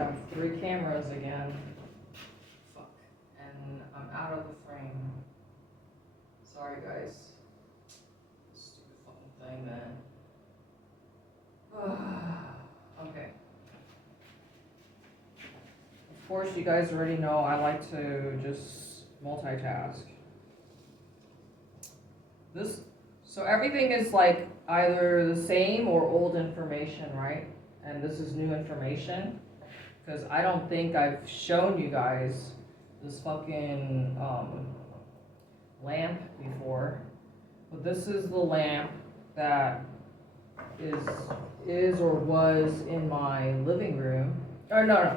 have 3 cameras again. Fuck. And I'm out of the frame. Sorry, guys. Stupid fucking thing, man. Okay. Of course, you guys already know I like to just multitask. So everything is like either the same or old information, right? And this is new information. Because I don't think I've shown you guys this fucking lamp before. But this is the lamp that is or was in my living room. Or no,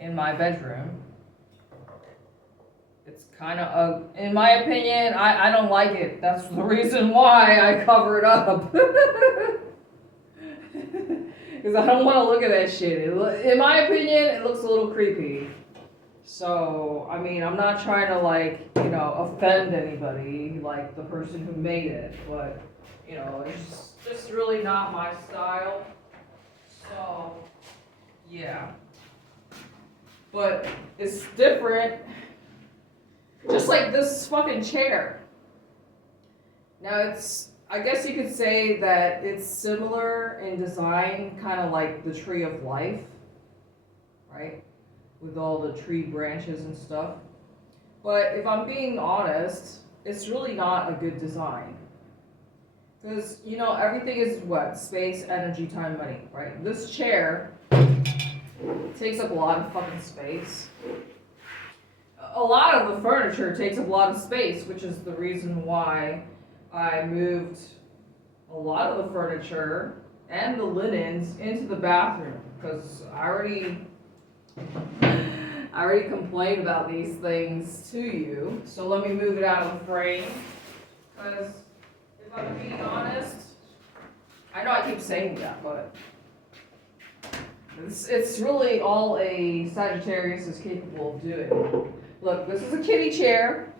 in my bedroom. It's kind of, in my opinion, I don't like it. That's the reason why I cover it up. Because I don't want to look at that shit. In my opinion, it looks a little creepy. So, I mean, I'm not trying to, like, you know, offend anybody, like the person who made it. But, you know, it's just really not my style. So, yeah. But it's different. Just like this fucking chair. Now I guess you could say that it's similar in design, kind of like the tree of life, right? With all the tree branches and stuff. But if I'm being honest, it's really not a good design. Because, you know, everything is what? Space, energy, time, money, right? This chair takes up a lot of fucking space. A lot of the furniture takes up a lot of space, which is the reason why I moved a lot of the furniture and the linens into the bathroom, because I already complained about these things to you. So let me move it out of the frame, because if I'm being honest, I know I keep saying that, but it's really all a Sagittarius is capable of doing. Look, this is a kitty chair,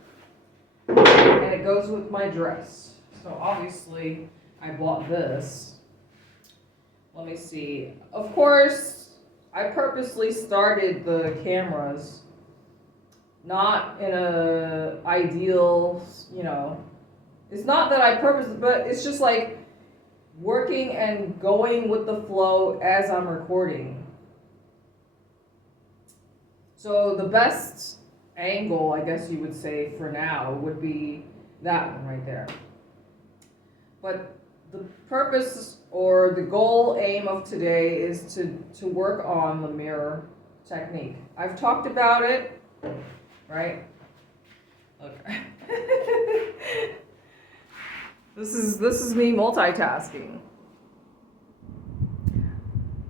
and it goes with my dress. So obviously, I bought this. Let me see. Of course, I purposely started the cameras not in a ideal, you know, it's not that I purposely, but it's just like working and going with the flow as I'm recording. So the best angle, I guess you would say for now, would be that one right there. But the purpose or the goal aim of today is to work on the mirror technique. I've talked about it, right? Okay. This is me multitasking.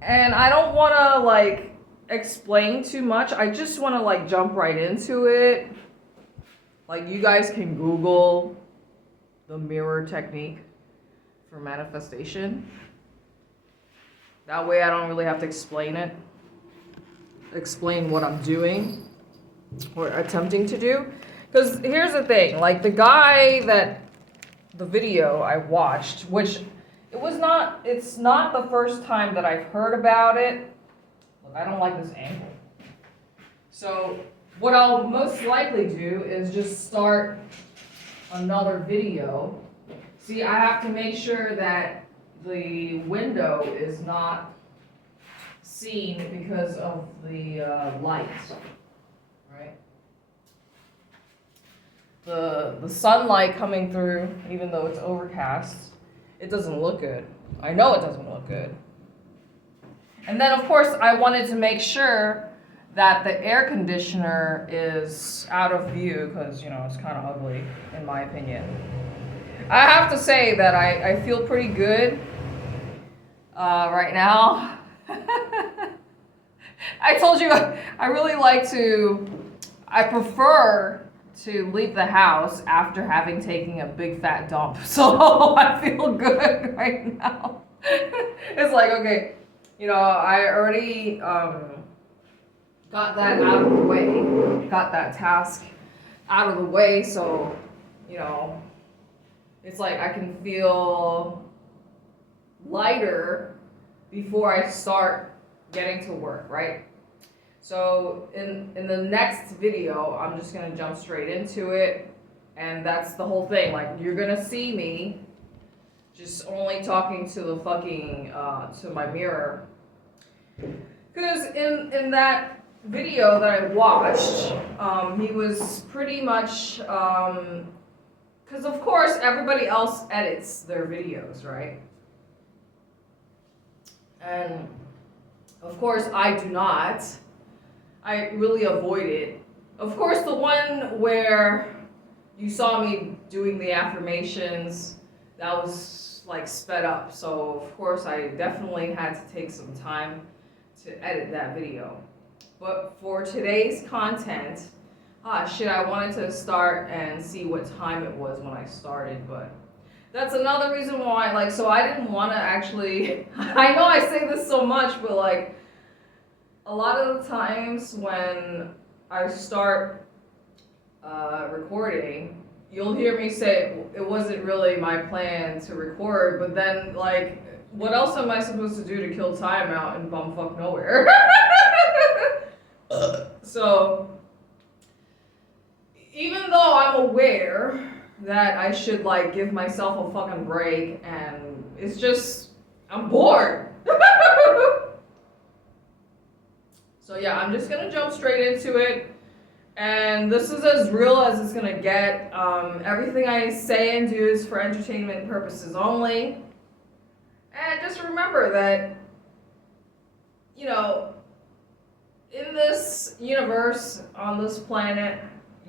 And I don't want to like explain too much. I just want to like jump right into it. Like, you guys can Google the mirror technique for manifestation. That way I don't really have to explain what I'm doing or attempting to do. Because here's the thing, like the video I watched, which it's not the first time that I've heard about it. Look, I don't like this angle. So what I'll most likely do is just start another video. See, I have to make sure that the window is not seen because of the light, right? The sunlight coming through, even though it's overcast, it doesn't look good. I know it doesn't look good. And then, of course, I wanted to make sure that the air conditioner is out of view, because, you know, it's kind of ugly, in my opinion. I have to say that I feel pretty good right now. I told you I prefer to leave the house after having taken a big fat dump. So I feel good right now. It's like, okay, you know, I already got that out of the way, got that task out of the way, so, you know, it's like I can feel lighter before I start getting to work, right? So in the next video, I'm just gonna jump straight into it, and that's the whole thing. Like, you're gonna see me just only talking to the fucking to my mirror, because in that video that I watched, he was pretty much because of course everybody else edits their videos, right? And of course I do not. I really avoid it. Of course, the one where you saw me doing the affirmations, that was like sped up. So of course I definitely had to take some time to edit that video. But for today's content, I wanted to start and see what time it was when I started, but that's another reason why, like, so I didn't want to actually, I know I say this so much, but like, a lot of the times when I start recording, you'll hear me say it wasn't really my plan to record, but then like, what else am I supposed to do to kill time out in bumfuck nowhere? So, even though I'm aware that I should like give myself a fucking break, and it's just, I'm bored. So yeah, I'm just gonna jump straight into it, and this is as real as it's gonna get. Everything I say and do is for entertainment purposes only, and just remember that, you know, in this universe, on this planet,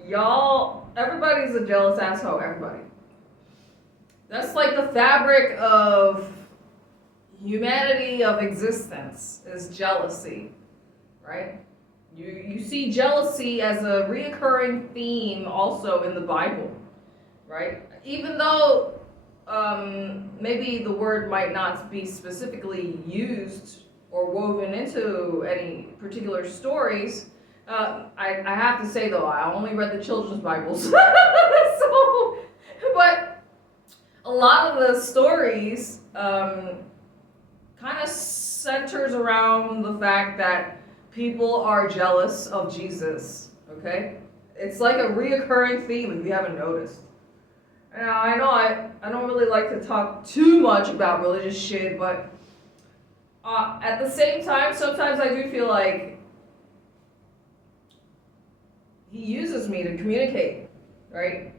y'all, everybody's a jealous asshole, everybody. That's like the fabric of humanity, of existence, is jealousy. Right? You see jealousy as a reoccurring theme also in the Bible, right? Even though maybe the word might not be specifically used or woven into any particular stories, I have to say though, I only read the children's Bibles. So, but a lot of the stories kind of centers around the fact that people are jealous of Jesus, okay? It's like a reoccurring theme if you haven't noticed. Now, I know I don't really like to talk too much about religious shit, but at the same time, sometimes I do feel like he uses me to communicate, right?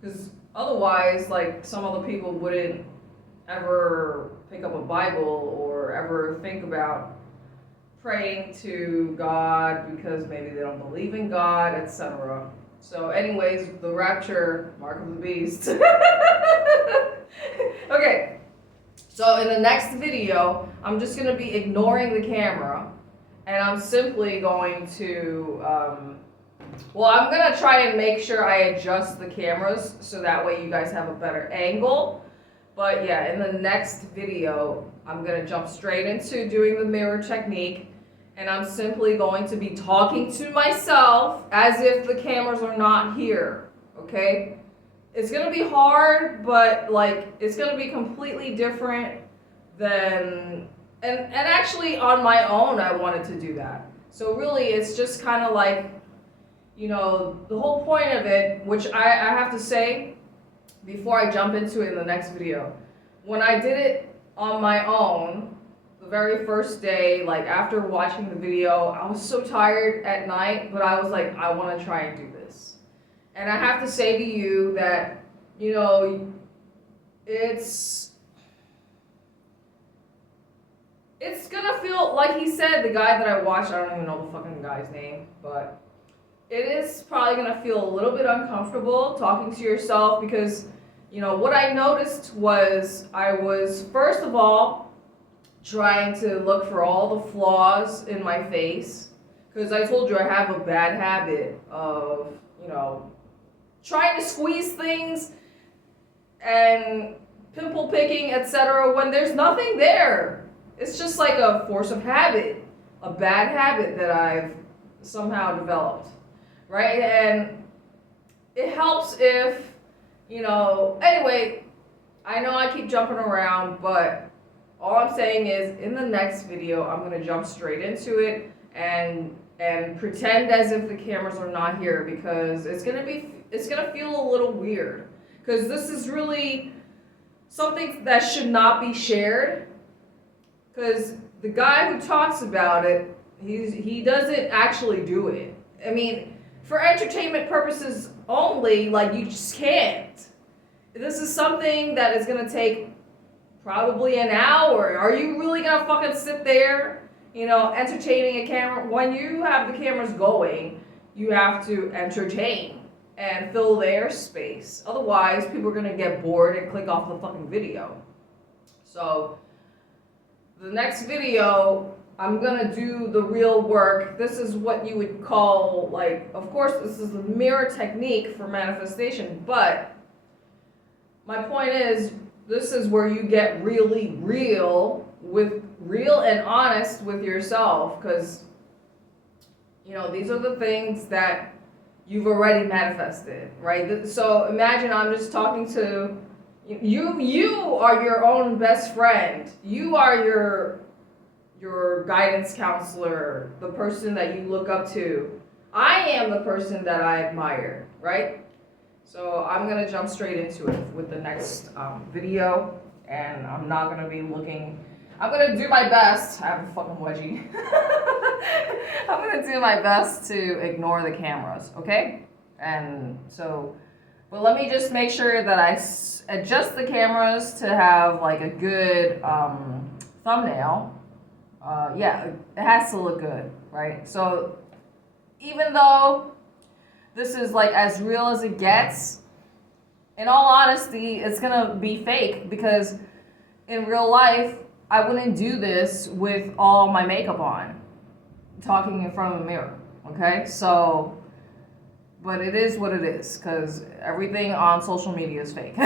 Because otherwise, like, some other people wouldn't ever pick up a Bible or ever think about praying to God because maybe they don't believe in God, etc. So anyways, the rapture, mark of the beast. Okay, so in the next video, I'm just going to be ignoring the camera, and I'm simply going to, I'm going to try and make sure I adjust the cameras so that way you guys have a better angle. But yeah, in the next video, I'm going to jump straight into doing the mirror technique, and I'm simply going to be talking to myself as if the cameras are not here, okay? It's going to be hard, but like, it's going to be completely different than, and actually on my own, I wanted to do that. So really, it's just kind of like, you know, the whole point of it, which I have to say, before I jump into it in the next video, when I did it on my own, the very first day, like after watching the video, I was so tired at night, but I was like, I want to try and do this. And I have to say to you that, you know, it's gonna feel, like he said, the guy that I watched, I don't even know the fucking guy's name, but it is probably gonna feel a little bit uncomfortable talking to yourself because, you know, what I noticed was I was, first of all, trying to look for all the flaws in my face, because I told you I have a bad habit of, you know, trying to squeeze things and pimple picking, etc., when there's nothing there. It's just like a force of habit, a bad habit that I've somehow developed, right? And it helps if, you know, anyway, I know I keep jumping around, but all I'm saying is in the next video, I'm going to jump straight into it, and pretend as if the cameras are not here, because it's gonna feel a little weird, because this is really something that should not be shared, because the guy who talks about it, he doesn't actually do it. I mean, for entertainment purposes only, like, you just can't. This is something that is gonna take probably an hour. Are you really gonna fucking sit there, entertaining a camera? When you have the cameras going, you have to entertain and fill the airspace. Otherwise, people are gonna get bored and click off the fucking video. So, the next video, I'm gonna do the real work. This is what you would call, like, of course, this is the mirror technique for manifestation, but my point is, this is where you get really real and honest with yourself, because, these are the things that you've already manifested, right? So imagine I'm just talking to you. You are your own best friend. You are your guidance counselor, the person that you look up to. I am the person that I admire, right? So I'm going to jump straight into it with the next video, and I'm not going to be looking, I'm going to do my best, I have a fucking wedgie, I'm going to do my best to ignore the cameras, okay? And so, but let me just make sure that I adjust the cameras to have like a good thumbnail. Yeah, it has to look good, right? So even though this is like as real as it gets, in all honesty, it's gonna be fake, because in real life, I wouldn't do this with all my makeup on, talking in front of a mirror, okay? So, but it is what it is, because everything on social media is fake.